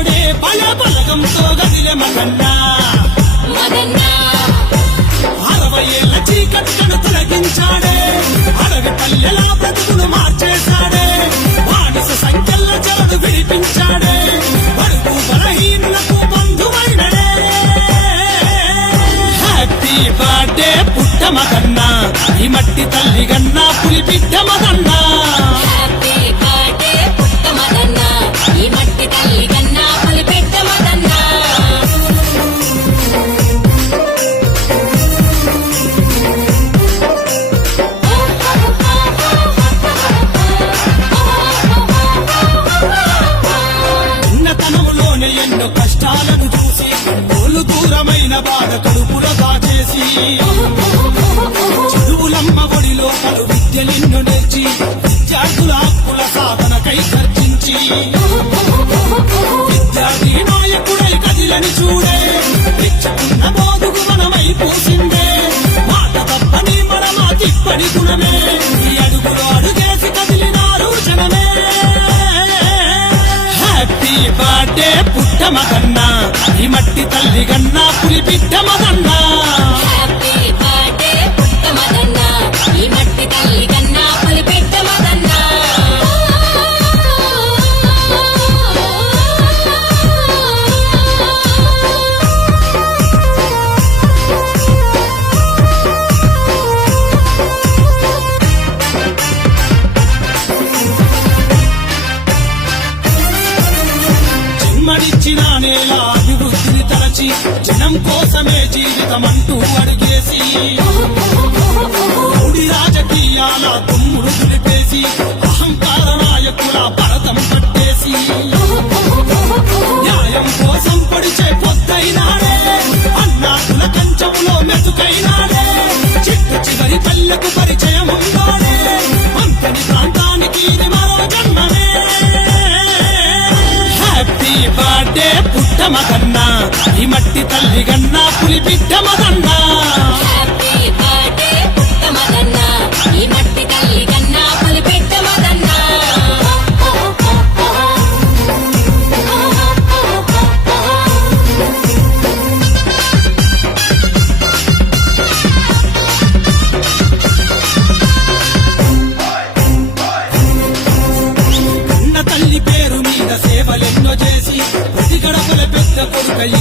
దేవుడే పల పలకంతో గదిలే మగన్నా అరవై ఏళ్ళ చీకట్లను తొలగించాడే. అడవి పల్లెలా బ్రతుకును మార్చేశాడే. బానిస సంఖ్యల జలడు విడిపించాడే. వరకు బలహీనులకు బంధువైనడే. హ్యాపీ బర్త్డే పుట్ట మగన్నా ఈ మట్టి తల్లి గన్నా పులి బాధ కడుపుల దాచేసి. చదువులమ్మ ఒడిలో పలు విద్యలిన్ను నేర్చి విద్యార్థుల హక్కుల సాధనకై ఖర్చించి విద్యార్థి నాయకుడై కదిలని చూడే తెచ్చుకున్న బోధుకు మనమై పూసిందే. మాట తప్పని మన మా తిప్పని గుణమే. హ్యాపీ బర్త్డే పుట్టమదన్నా ఈ మట్టి తల్లిగన్నా పులి బిడ్డమదన్నా హ్యాపీ జన్మనిచ్చిన అభివృద్ధిని తలచి జనం కోసమే జీవితం అంటూ అడిగేసి. రౌడీ రాజకీయాల తుమ్ముడు దులిపేసి అహంకార నాయకుల భరతం పట్టేసి. న్యాయం కోసం పొడిచే పొద్దైనాడే అన్నాకుల కంచంలో మెతుకైనాడే. చిట్టు చివరి పల్లెకు పరి మదన్నా ఈ మట్టి తల్లి గన్నా పులి బిడ్డ మదన్నా vida como caí.